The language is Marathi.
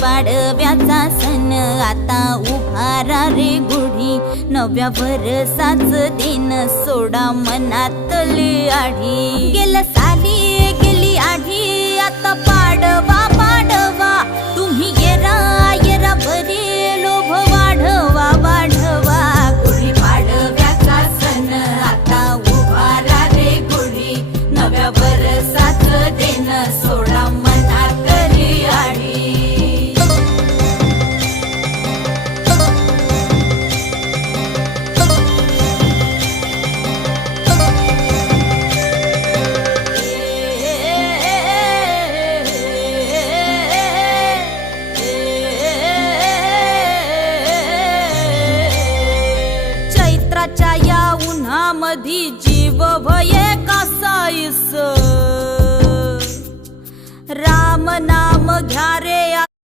पाडव्याचा सण. आता उभारा रे गुढी. नव्या भरसाच दिन. सोडा मनातली आढी दिवसाच्या या उन्हामध्ये जीव भये कसाईस राम नाम घ्या रे